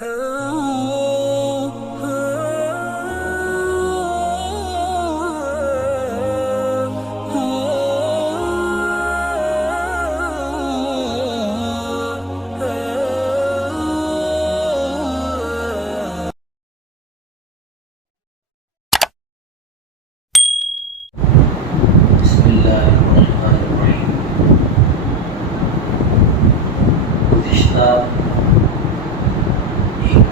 ایک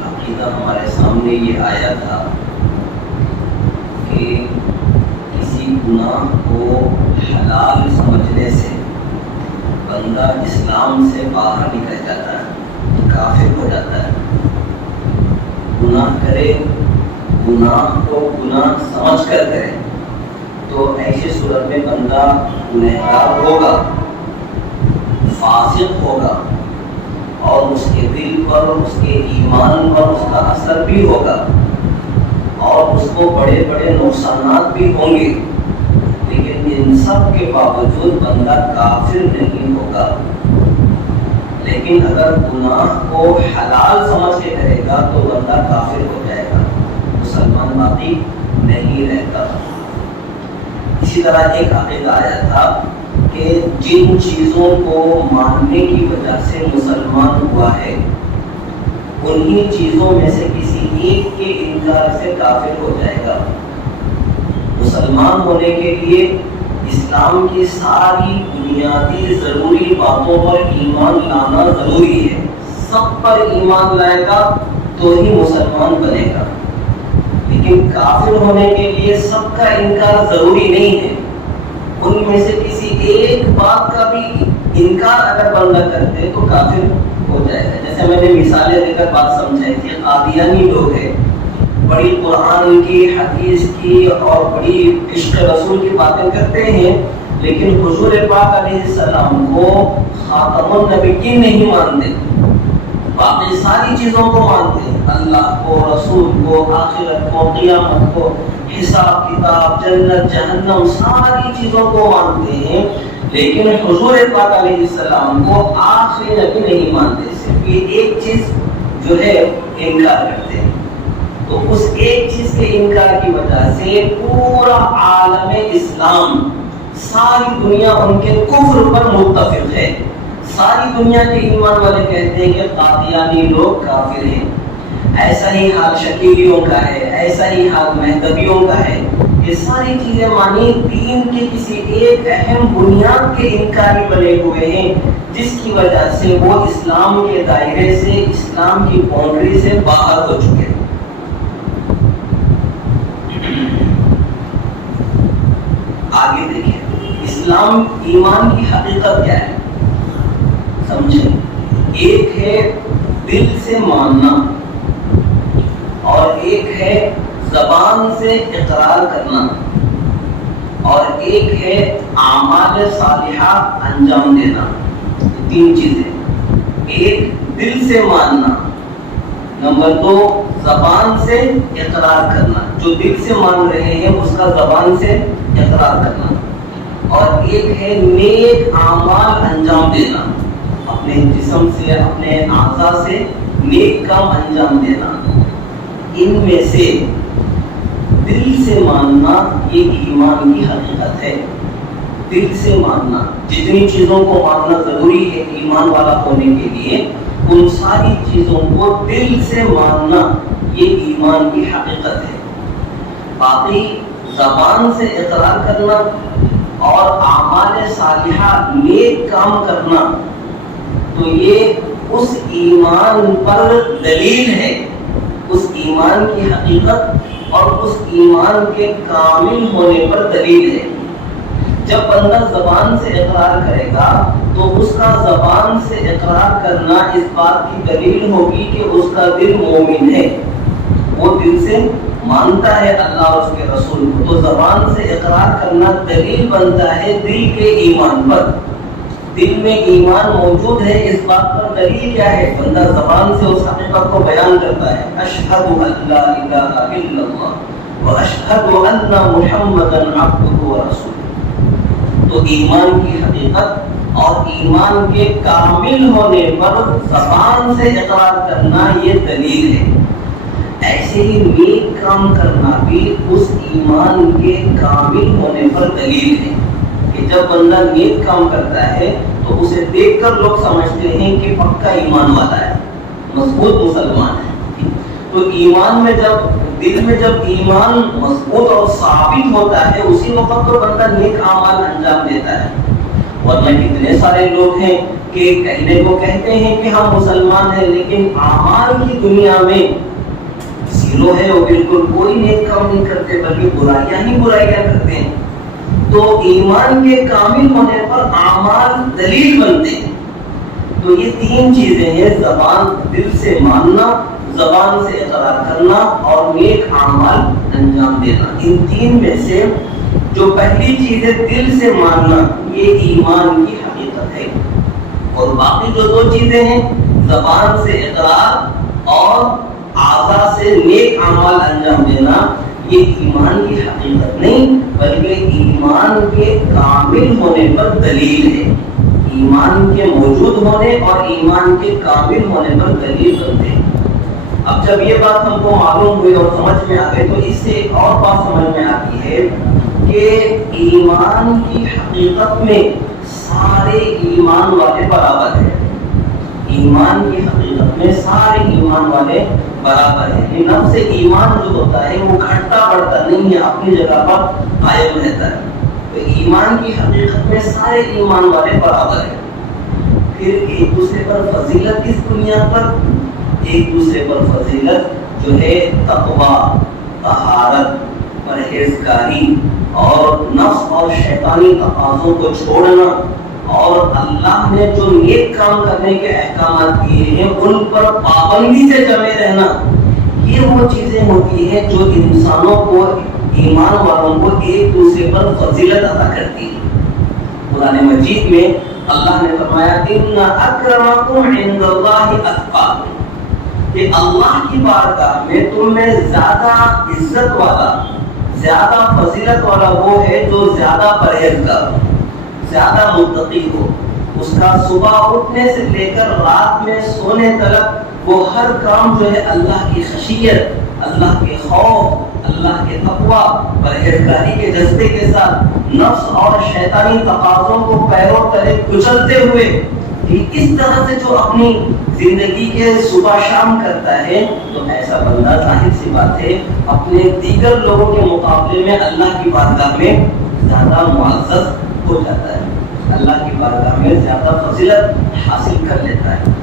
عقیدہ ہمارے سامنے یہ آیا تھا کہ کسی گناہ کو حلال سمجھنے سے بندہ اسلام سے باہر نکل جاتا ہے، کافر ہو جاتا ہے۔ گناہ کرے، گناہ کو گناہ سمجھ کر کرے تو ایسی صورت میں بندہ گنہگار ہوگا، فاسق ہوگا، اور اس کے دل پر، اس کے ایمان پر اس کا اثر بھی ہوگا، اور اس کو بڑے بڑے نقصانات بھی ہوں گے، لیکن ان سب کے باوجود بندہ کافر نہیں ہوگا۔ لیکن اگر گناہ کو حلال سمجھ کے کرے گا تو بندہ کافر ہو جائے گا، مسلمان باقی نہیں رہتا۔ اسی طرح ایک عقیدہ آیا تھا کہ جن چیزوں کو ماننے کی وجہ سے مسلمان ہوا ہے انہی چیزوں میں سے کسی ایک کے انکار سے کافر ہو جائے گا۔ مسلمان ہونے کے لیے اسلام کی ساری بنیادی ضروری باتوں پر ایمان لانا ضروری ہے، سب پر ایمان لائے گا تو ہی مسلمان بنے گا۔ لیکن کافر ہونے کے لیے سب کا انکار ضروری نہیں ہے، ان میں سے کسی ایک بات کا بھی انکار اگر بندہ کرتے تو کافر ہو جائے گا۔ جیسے میں نے مثالیں دے کر بات سمجھائی تھی، قادیانی لوگ ہیں، بڑی قرآن کی، حدیث کی اور بڑی عشق رسول کی باتیں کرتے ہیں، لیکن حضور پاک علیہ السلام کو خاتم النبیین نہیں مانتے، باقی ساری چیزوں کو مانتے ہیں، اللہ کو، رسول کو، آخرت کو، قیامت کو، حساب کتاب، جنت جہنم، ساری چیزوں کو مانتے ہیں، لیکن حضور پاک علیہ السلام کو آخری نبی نہیں مانتے، صرف یہ ایک چیز جو ہے انکار کرتے ہیں۔ تو اس ایک چیز کے انکار کی وجہ سے پورا عالم اسلام، ساری دنیا ان کے کفر پر متفق ہے۔ ساری دنیا کے ایمان والے کہتے ہیں کہ قادیانی لوگ کافر ہیں۔ ایسا ہی حال شکیلیوں کا ہے، ایسا ہی حال مہدویوں کا ہے۔ یہ ساری چیزیں مانی دین کے کسی ایک اہم بنیاد کے انکاری بنے ہوئے ہیں، جس کی وجہ سے وہ اسلام کے دائرے سے، اسلام کی باؤنڈری سے باہر ہو چکے ہیں۔ آگے دیکھیں اسلام ایمان کی حقیقت کیا ہے، سمجھیں۔ ایک ہے دل سے ماننا، اور ایک ہے زبان سے اقرار کرنا، اور ایک ہے اعمال صالحہ انجام دینا۔ تین چیزیں، ایک دل سے ماننا، نمبر دو زبان سے اقرار کرنا، جو دل سے مان رہے ہیں اس کا زبان سے اقرار کرنا، اور ایک ہے نیک اعمال انجام دینا، اپنے جسم سے، اپنے اعضاء سے نیک کام انجام دینا۔ ان میں سے دل سے ماننا یہ ایمان کی حقیقت ہے۔ دل سے ماننا، جتنی چیزوں کو ماننا ضروری ہے ایمان والا ہونے کے لیے، ان ساری چیزوں کو دل سے ماننا یہ ایمان کی حقیقت ہے۔ باقی زبان سے اقرار کرنا اور اعمال صالحہ نیک کام کرنا تو یہ اس ایمان پر دلیل ہے، اس ایمان کی حقیقت اور اس ایمان کے کامل ہونے پر دلیل ہے۔ جب بندہ زبان سے اقرار کرے گا تو اس کا زبان سے اقرار کرنا اس بات کی دلیل ہوگی کہ اس کا دل مومن ہے، وہ دل سے مانتا ہے اللہ اور اس کے رسول کو، تو زبان سے اقرار کرنا دلیل بنتا ہے دل کے ایمان پر۔ دل میں ایمان موجود ہے، اس بات پر دلیل کیا ہے؟ بندہ زبان سے اس حقیقت کو بیان کرتا ہے، اشہد ان لا الہ الا اللہ واشہد ان محمدا عبدہ ورسولہ۔ تو ایمان کی حقیقت اور ایمان کے کامل ہونے پر زبان سے اقرار کرنا یہ دلیل ہے. ایسے ہی نیک کام کرنا بھی اس ایمان کے کامل ہونے پر دلیل ہے کہ جب بندہ نیک کام کرتا ہے تو اسے دیکھ کر لوگ سمجھتے ہیں کہ پکا ایمان والا ہے, مضبوط مسلمان ہے. تو ایمان میں جب دل میں جب ایمان مضبوط اور ثابت ہوتا ہے اسی وقت تو بندہ نیک اعمال انجام دیتا ہے. ورنہ کتنے سارے لوگ ہیں کہ کہنے کو کہتے ہیں کہ ہم مسلمان ہیں لیکن اعمال کی دنیا میں زیرو ہے, وہ بالکل کوئی نیک کام نہیں کرتے بلکہ برائیاں ہی برائیاں کرتے ہیں. تو ایمان کے کامل ہونے پر اعمال دلیل بنتے ہیں. تو یہ تین چیزیں ہیں, زبان دل سے ماننا, زبان سے اقرار کرنا اور نیک اعمال انجام دینا. ان تین میں سے جو پہلی چیز ہے دل سے ماننا یہ ایمان کی حقیقت ہے, اور باقی جو دو چیزیں ہیں زبان سے اقرار اور اعضاء سے نیک اعمال انجام دینا یہ ایمان کی حقیقت نہیں بلکہ ایمان کے کامل ہونے پر دلیل ہے. ایمان کے موجود ہونے اور ایمان کے کامل ہونے پر دلیل بنتے ہیں. اب جب یہ بات ہم کو معلوم ہوئی اور سمجھ میں آ گئی تو اس سے ایک اور بات سمجھ میں آتی ہے کہ ایمان کی حقیقت میں سارے ایمان والے برابر ہیں. ایمان کی حقیقت میں سارے ایمان والے برابر ہے. نفس ایمان جو ہوتا ہے وہ گھٹتا بڑھتا نہیں ہے, اپنی جگہ پر قائم رہتا ہے. تو ایمان کی حقیقت میں سارے ایمان والے برابر ہیں. پھر ایک دوسرے پر فضیلت کس بنیاد پر؟ ایک دوسرے پر فضیلت جو ہے تقوی, طہارت, پرہیزگاری اور نفس اور شیطانی تقاضوں کو چھوڑنا اور اللہ نے جو نیک کام کرنے کے احکامات دیے ہیں ان پر پابندی سے جمے رہنا, یہ وہ چیزیں ہوتی ہیں جو انسانوں کو, ایمان والوں کو ایک دوسرے پر فضیلت عطا کرتی ہے. قرآن مجید میں اللہ نے فرمایا ان اکرمکم عند اللہ اتقاکم, کہ اللہ کی بارگاہ میں تم میں زیادہ عزت والا, زیادہ فضیلت والا وہ ہے جو زیادہ پرہیزگار, زیادہ متقی ہو. اس کا صبح اٹھنے سے لے کر رات میں سونے تک وہ ہر کام جو ہے اللہ کی خشیت, اللہ کے خوف, اللہ کے تقوی, پرہیزگاری کے جذبے کے ساتھ نفس اور شیطانی تقاضوں کو پیروں تلے کچلتے ہوئے اس طرح سے جو اپنی زندگی کے صبح شام کرتا ہے تو ایسا بندہ ظاہر سی بات ہے اپنے دیگر لوگوں کے مقابلے میں اللہ کی بارگاہ میں زیادہ معزز ہو جاتا ہے, اللہ کی بارگاہ میں زیادہ فضیلت حاصل کر لیتا ہے.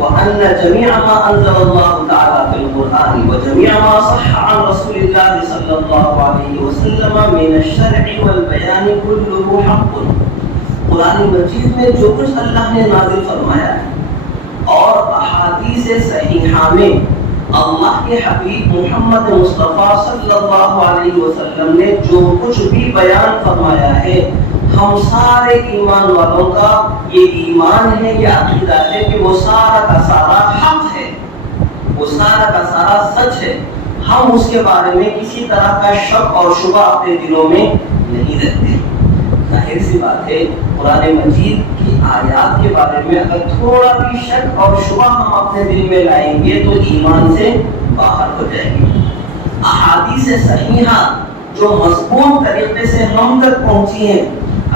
وأن جميع ما أنزل الله تعالى في القرآن وجميع ما صح عن رسول الله صلى الله عليه وسلم من الشرع والبيان كله حق. قرآن مجید میں جو کچھ اللہ نے نازل فرمایا ہے اور احادیث صحیحہ میں اللہ کے حبیب محمد مصطفیٰ صلی اللہ علیہ وسلم نے جو کچھ بھی بیان فرمایا ہے, ہم سارے ایمان والوں کا یہ ایمان ہے, یہ عقیدہ ہے کہ وہ سارا کا سارا حق ہے, وہ سارا کا سارا سچ ہے. ہم اس کے بارے میں کسی طرح کا شک اور شبہ اپنے دلوں میں نہیں رکھتے. ظاہر سی بات ہے قرآن مجید کی آیات کے بارے میں اگر تھوڑا بھی شک اور شبہ ہم اپنے دل میں لائیں گے تو ایمان سے باہر ہو جائیں گے. احادیث صحیحہ جو مضبوط طریقے سے ہم تک پہنچی ہیں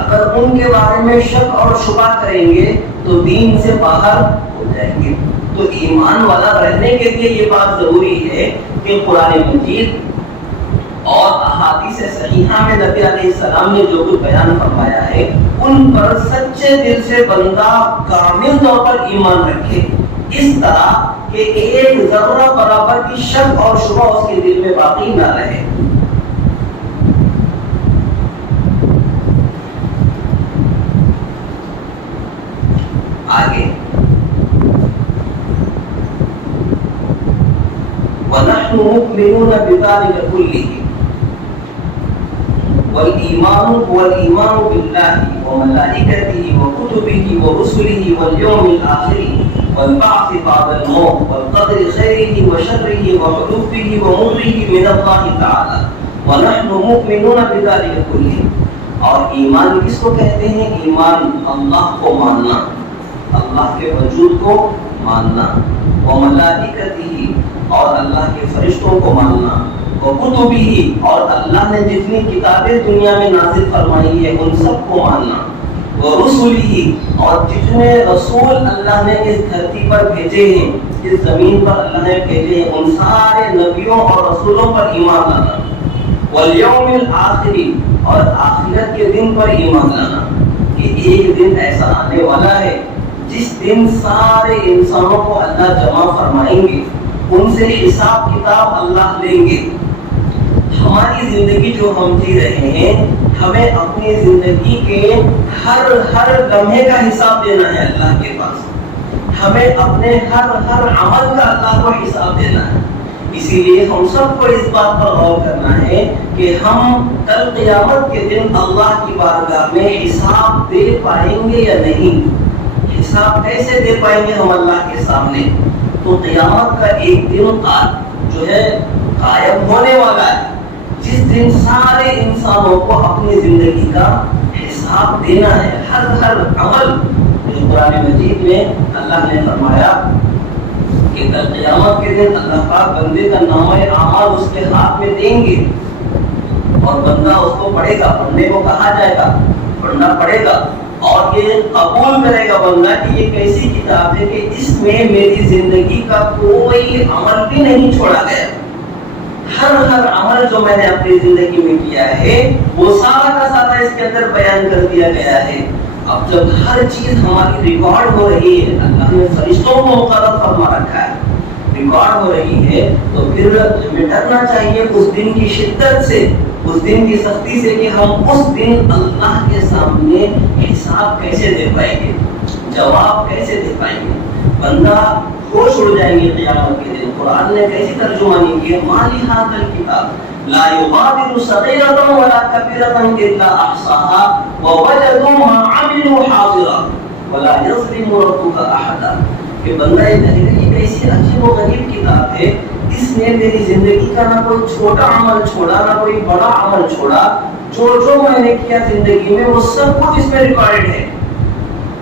اگر ان کے بارے میں شک اور شبہ کریں گے تو دین سے باہر ہو جائیں گے. تو ایمان والا رہنے کے لیے یہ بات ضروری ہے کہ قرآن مجید اور احادیث صحیحہ میں نبی علیہ السلام نے جو کچھ بیان فرمایا ہے ان پر سچے دل سے بندہ کامل طور پر ایمان رکھے, اس طرح کہ ایک ذرہ برابر کی شک اور شبہ اس کے دل میں باقی نہ رہے. آگے وَنَحْنُ مُؤْمِنُونَ بِذَلِكَ كُلِّهِ والإيمان هو الإيمان بالله وملائكته وكتبه ورسله واليوم الآخر والبعث بعد الموت والقدر خيره وشره وحلوه ومره من الله تعالى وَنَحْنُ مُؤْمِنُونَ بِذَلِكَ كُلِّهِ۔ اور ایمان کس کو کہتے ہیں؟ ایمان اللہ کو ماننا، اللہ کے وجود کو ماننا، وَمَلَائِكَتِهِ اور اللہ کے فرشتوں کو ماننا، وَكُتُبِهِ اور اللہ نے جتنی کتابیں دنیا میں نازل فرمائی ہے ان سب کو ماننا، وَرُسُلِهِ اور جتنے رسول اللہ نے اس دھرتی پر بھیجے ہیں، اس زمین پر اللہ نے بھیجے ہیں، ان سارے نبیوں اور رسولوں پر ایمان لانا، وَالْيَوْمِ الْآخِرِ اور آخرت کے دن پر ایمان لانا کہ ایک دن ایسا آنے والا ہے جس دن سارے انسانوں کو اللہ جمع فرمائیں گے، ان سے حساب کتاب اللہ لیں گے۔ ہماری زندگی جو ہم جی رہے ہیں، ہمیں اپنی زندگی کے ہر لمحے کا حساب دینا ہے اللہ کے پاس، ہمیں اپنے ہر عمل کا اللہ کو حساب دینا ہے۔ اسی لیے ہم سب کو اس بات پر غور کرنا ہے کہ ہم کل قیامت کے دن اللہ کی بارگاہ میں حساب دے پائیں گے یا نہیں، حساب کیسے دے پائیں گے ہم اللہ کے سامنے۔ تو قیامت کا ایک دن جو ہے قائم ہونے والا ہے، جس دن سارے انسانوں کو اپنی زندگی کا حساب دینا ہے، ہر عمل۔ قرآن مجید میں اللہ نے فرمایا کہ کل قیامت کے دن اللہ پاک بندے کا نامہ اعمال اس کے ہاتھ میں دیں گے اور بندہ اس کو پڑھے گا، پڑھنے کو کہا جائے گا، پڑھنا پڑے گا اور یہ قبول کرے گا بندہ کہ یہ کیسی کتاب ہے کہ اس میں میری زندگی کا کوئی عمل بھی نہیں چھوڑا گیا، ہر عمل جو میں نے اپنی زندگی میں کیا ہے وہ سارا کا سارا اس کے اندر بیان کر دیا گیا ہے۔ اب جب ہر چیز ہماری ریکارڈ ہو رہی ہے، اللہ نے فرشتوں کو مقرر فرما رکھا ہے، ریکارڈ ہو رہی ہے، تو پھر ہمیں ڈرنا چاہیے اس دن کی شدت سے، اس دن کی سختی سے کہ ہم اس دن اللہ کے سامنے حساب کیسے دے پائیں گے، جواب کیسے دے پائیں گے۔ بندہ ہوش اڑ جائیں گے قیامت کے دن۔ قرآن نے کیسی ترجمانی کی ہے، مالی ھذا الکتاب لا یغادر صغیرۃ ولا کبیرۃ الا احصاها ووجدوا ما عملوا حاضرا ولا یظلم ربک احدا۔ کہ بندہ یہ کہے گا یہ کیسی عجیب و غریب کتاب ہے، اس نے میری زندگی کا نہ کوئی چھوٹا عمل چھوڑا نہ کوئی بڑا عمل چھوڑا، جو میں نے کیا زندگی میں وہ سب کچھ اس میں ریکارڈڈ ہے۔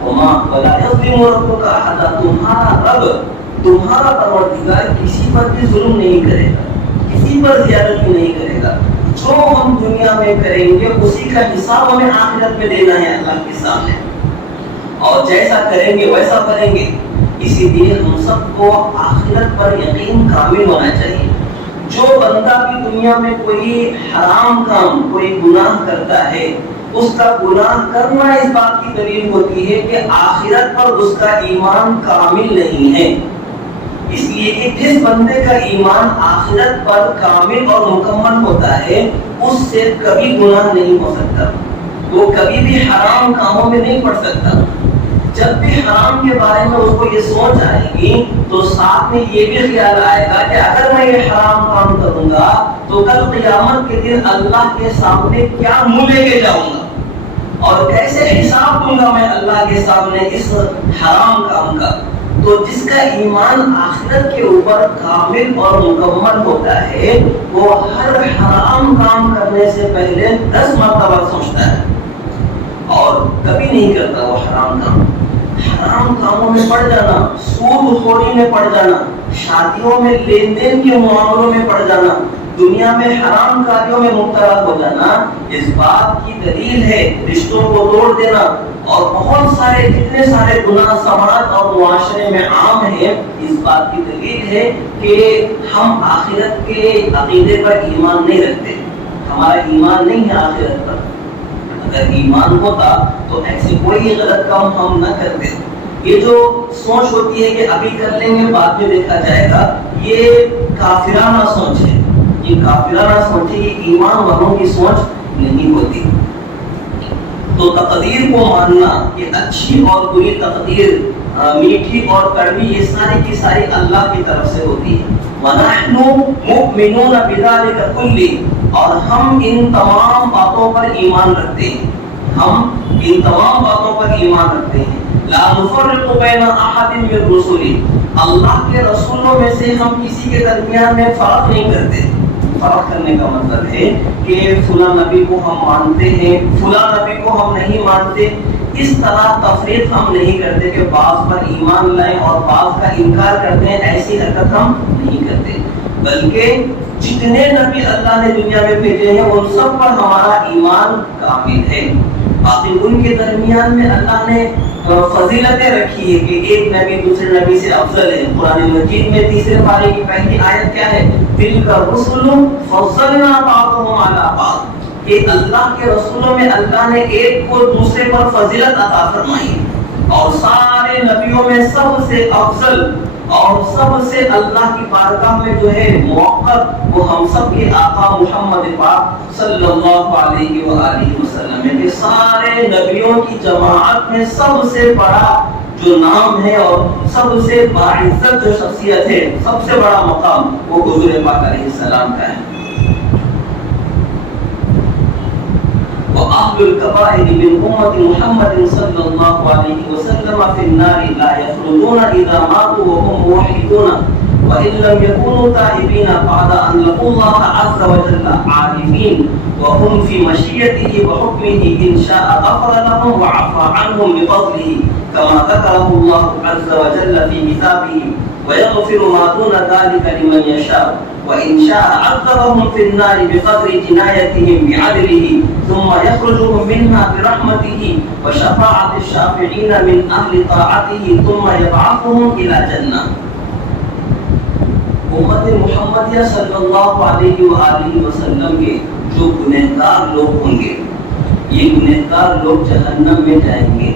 ولا یظلم ربک احدا، تمہارا رب، تمہارا پروردگار کسی پر بھی ظلم نہیں کرے گا، کسی پر زیادتی نہیں کرے گا۔ جو ہم دنیا میں کریں گے اسی کا حساب ہمیں آخرت میں دینا ہے اللہ کے سامنے، اور جیسا کریں گے ویسا کریں گے۔ اسی لیے ہم سب کو آخرت پر یقین کامل ہونا چاہیے۔ جو بندہ بھی دنیا میں کوئی حرام کام، کوئی گناہ کرتا ہے، اس کا گناہ کرنا اس بات کی دلیل ہوتی ہے کہ آخرت پر اس کا ایمان کامل نہیں ہے۔ اس لیے کہ جس بندے کا ایمان آخرت پر کامل اور مکمل ہوتا ہے اس سے کبھی گناہ نہیں ہو سکتا، وہ کبھی بھی حرام کاموں میں نہیں پڑ سکتا۔ جب بھی حرام کے بارے میں اس کو یہ سوچ آئے گی تو ساتھ میں یہ بھی خیال آئے گا کہ اگر میں یہ حرام کام کروں گا تو کل قیامت کے دن اللہ کے سامنے کیا منہ لے کے جاؤں گا اور کیسے حساب دوں گا میں اللہ کے سامنے اس حرام کام کا۔ تو جس کا ایمان آخرت کے اوپر کامل اور مکمل ہوتا ہے وہ ہر حرام کام کرنے سے پہلے 10 مرتبہ سوچتا ہے اور کبھی نہیں کرتا وہ حرام کام۔ حرام کاموں میں پڑ جانا، سود خوری میں پڑ جانا، شادیوں میں لین دین کے معاملوں میں پڑ جانا، دنیا میں حرام کاریوں میں مبتلا ہو جانا اس بات کی دلیل ہے، رشتوں کو توڑ دینا اور بہت سارے جتنے سارے گناہ سماج اور معاشرے میں عام ہیں، اس بات کی دلیل ہے کہ ہم آخرت کے عقیدے پر ایمان نہیں رکھتے، ہمارا ایمان نہیں ہے آخرت پر۔ اگر ایمان ہوتا تو ایسے کوئی غلط کام ہم نہ کرتے۔ یہ جو سوچ ہوتی ہے کہ ابھی کر لیں گے بعد میں دیکھا جائے گا، یہ کافرانہ سوچ ہے، یہ کافرانہ سوچ ہے، یہ ایمان والوں کی سوچ نہیں ہوتی۔ تو تقدیر کو ماننا، یہ اچھی اور بری تقدیر، میٹھی اور کڑوی، یہ ساری کی ساری اللہ کی طرف سے ہوتی ہے۔ وَنَحْنُ مُؤْمِنُونَ بِذَلِكَ كُلِّهِ اور ہم ان تمام باتوں پر ایمان رکھتے ہیں، ہم ان تمام باتوں پر ایمان رکھتے ہیں۔ لَا نُفَرِّقُ بَيْنَ أَحَدٍ مِّن رُّسُلِهِ اللہ کے رسولوں میں سے ہم کسی کے درمیان میں فرق نہیں کرتے، فرق کرنے کا مطلب ہے کہ فلاں نبی کو ہم مانتے ہیں، فلاں نبی کو ہم نہیں مانتے، اس طرح تفریق ہم نہیں کرتے کہ بعض پر ایمان لائیں اور بعض کا انکار کرتے ہیں، ایسی حرکت ہم نہیں کرتے، بلکہ جتنے نبی اللہ نے دنیا میں بھیجے ہیں ان سب پر ہمارا ایمان کامل ہے۔ باقی ان کے درمیان میں اللہ نے فضیلتیں رکھی ہے کہ ایک نبی دوسرے نبی سے افضل ہے۔ قرآن مجید میں تیسرے پارے کی پہلی آیت کیا ہے؟ تلک الرسل فضلنا بعضهم علی بعض، کہ اللہ کے رسولوں میں اللہ نے ایک کو دوسرے پر فضیلت عطا فرمائی، اور سارے نبیوں میں سب سے افضل اور سب سے اللہ کی بارگاہ میں جو ہے موقف وہ ہم سب کے آقا محمد پاک صلی اللہ علیہ وآلہ وسلم ہے، کہ سارے نبیوں کی جماعت میں سب سے بڑا جو نام ہے اور سب سے باعزت جو شخصیت ہے، سب سے بڑا مقام وہ حضور پاک علیہ السلام کا ہے۔ وأهل الكبائر من أمة محمد صلى الله عليه وسلم في النار لا يخلدون إذا ماتوا وهم موحدون وإن لم يكونوا تائبين بعد أن لقوا الله عز وجل عارفين وهم في مشيئته وحكمه إن شاء غفر لهم وعفى عنهم بفضله كما ذكره الله عز وجل في كتابه ويغفر ما دون ذلك لمن يشاء وإن شاء عذبهم في النار بقدر جنايتهم بعدله ثم يخرجهم منها برحمته وشفاعة الشافعين من أهل طاعته ثم يبعثهم إلى جنة۔ امت محمدیہ صلی اللہ علیہ وآلہ وسلم کے جو گنہگار لوگ ہوں گے، یہ گنہگار لوگ جہنم میں جائیں گے۔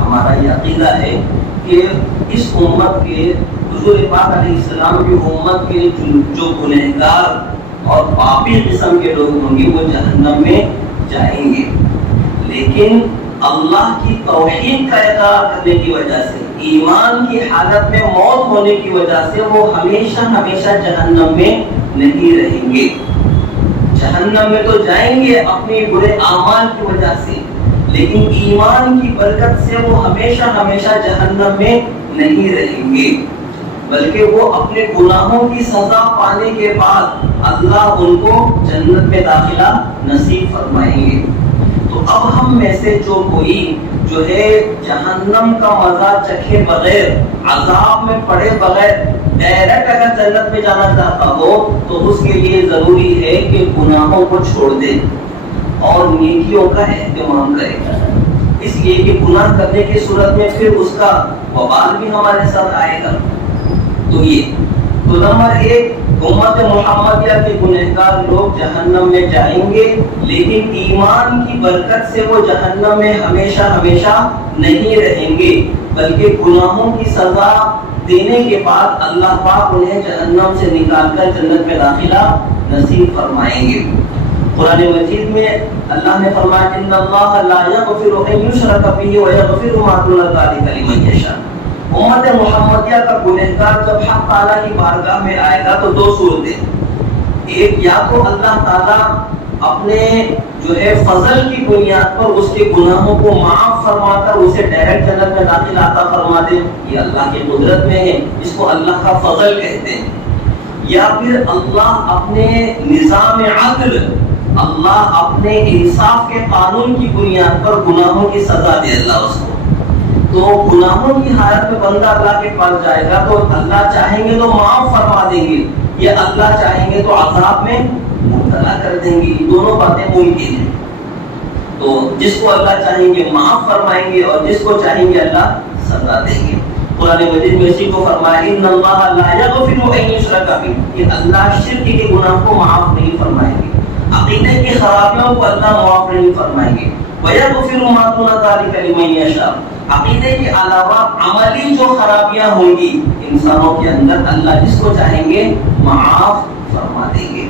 ہمارا یہ عقیدہ ہے کہ اس امت کے حضور پاک علیہ السلام کی امت کے جو گنہگار اور پاپی قسم کے لوگ ہوں گے وہ جہنم میں جائیں گے، لیکن اللہ کی توحید کا اقرار کرنے کی وجہ سے، ایمان کی حالت میں موت ہونے کی وجہ سے وہ ہمیشہ ہمیشہ جہنم میں نہیں رہیں گے۔ جہنم میں تو جائیں گے اپنے برے اعمال کی وجہ سے، لیکن ایمان کی برکت سے وہ ہمیشہ ہمیشہ جہنم میں نہیں رہیں گے، بلکہ وہ اپنے گناہوں کی سزا پانے کے بعد اللہ ان کو جنت میں داخلہ نصیب فرمائیں گے۔ تو اب ہم میں سے جو کوئی جو ہے جہنم کا مزہ چکھے بغیر، عذاب میں پڑے بغیر ڈائریکٹ اگر جنت میں جانا چاہتا ہو تو اس کے لیے ضروری ہے کہ گناہوں کو چھوڑ دے اور نیکیوں کا اہتمام کرے، اس لیے کہ گناہ کرنے کی صورت میں پھر اس کا وبال بھی ہمارے ساتھ آئے گا۔ تو یہ تو نمبر ایک، امت محمدیہ کے گنہگار لوگ جہنم میں جائیں گے، لیکن ایمان کی برکت سے وہ جہنم میں ہمیشہ ہمیشہ نہیں رہیں گے، بلکہ گناہوں کی سزا دینے کے بعد اللہ پاک انہیں جہنم سے نکال کر جنت میں داخلہ نصیب فرمائیں گے۔ قرآن مجید میں اللہ نے فرمایا ان اللہ لا یغفر ان یشرک بہ ویغفر ما دون ذلک لمن یشاء۔ امت محمدیہ کا گنہگار جب حق تعالیٰ کی بارگاہ میں آئے گا تو دو صورتیں، ایک یا تو اللہ تعالیٰ اپنے جو ہے فضل کی بنیاد پر اس کے گناہوں کو معاف فرما کر اسے ڈائریکٹ جنت میں داخل عطا فرما دے، یہ اللہ کی قدرت میں ہے، اس کو اللہ کا فضل کہتے ہیں، یا پھر اللہ اپنے نظام عدل، اللہ اپنے انصاف کے قانون کی بنیاد پر گناہوں کی سزا دے اللہ اس کو۔ تو گناہوں کی حالت میں بندہ اللہ کے پاس جائے گا تو اللہ چاہیں گے تو معاف فرما دیں گے، یا اللہ چاہیں گے تو عذاب میں مبتلا کر دیں گے، دونوں باتیں ممکن ہیں۔ تو جس کو اللہ چاہیں گے معاف فرمائیں گے اور جس کو چاہیں گے اللہ سزا دیں گے۔ قرآن مجید میں اسی کو فرمایا ان اللہ لا یغفر ان یشرک بہ، کہ اللہ شرک کے گناہ کو معاف نہیں فرمائیں گے، عقیدے کی خرابیوں کو اللہ معاف نہیں فرمائیں گے، ویغفر ما دون ذلک لمن یشاء، عقیدے کے علاوہ عملی جو خرابیاں ہوں گی انسانوں کے اندر اللہ جس کو چاہیں گے معاف فرما دیں گے۔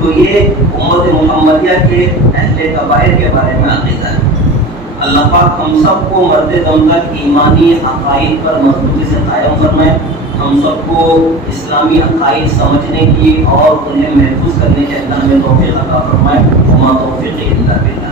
تو یہ امت محمدیہ کے اہل کبائر کے بارے میں عقیدہ ہے۔ اللہ پاک ہم سب کو مرد دم تک ایمانی عقائد پر مضبوطی سے قائم فرمائے، ہم سب کو اسلامی عقائد سمجھنے کی اور انہیں محفوظ کرنے کے اللہ میں توفیق عطا فرمائے۔ وما توفیق الا باللہ۔